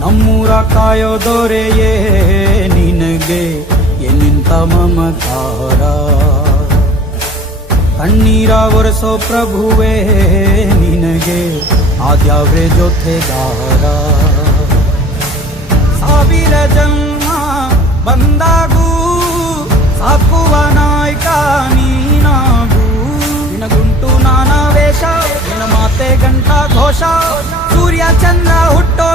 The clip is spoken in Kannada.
ನಮ್ಮೂರ ಕಾಯೋ ದೊರೆಯೇ ನಿನಗೆ ಎನ್ನಿಂತ ಮಮಕಾರ. ಕಣ್ಣೀರ ಒರೆಸೋ ಪ್ರಭುವೇ ನಿನಗೆ ಆದ್ಯಾವ್ರೆ ಜೊತೆಗಾರ. ಸಾವಿರ ಜನ್ಮ ಬಂದಾಗೂ ಸಾಕುವ ನಾಯಕ ನೀನಾಗೂ. ನಿನಗುಂಟು ನಾನಾ ವೇಷ, ನಿನ್ನ ಮಾತೆ ಗಂಟ ಘೋಷ. ಸೂರ್ಯ ಚಂದ್ರ ಹುಟ್ಟೋ